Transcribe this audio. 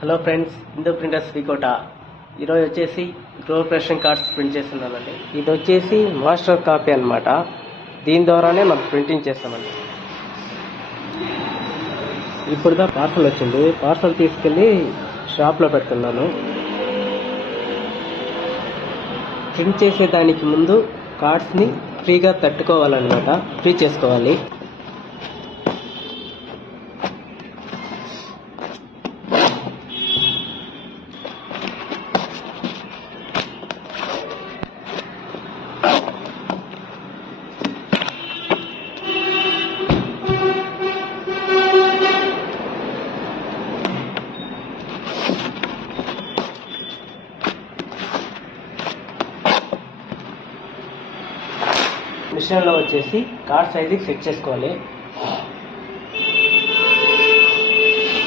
Hello friends, Hindu printers V Kota. ఈరోజు వచ్చేసి global cards print చేస్తున్నానండి. ఇది వచ్చేసి మాస్టర్ కాపీ అన్నమాట. దీని ద్వారానే మనం ప్రింటింగ్ చేస్తామండి. ఇప్పుడుదా పార్సల్ వచ్చింది. పార్సల్ తీసుకెళ్ళి షాప్లో పెడుతున్నాను. ప్రింట్ చేసేదానికి ముందు కార్డ్స్ని ఫ్రీగా తట్టుకోవాలన్నమాట. ఫ్రీ చేసుకోవాలి. మిషన్లో వచ్చేసి కార్డ్ సైజుకి సెట్ చేసుకోవాలి.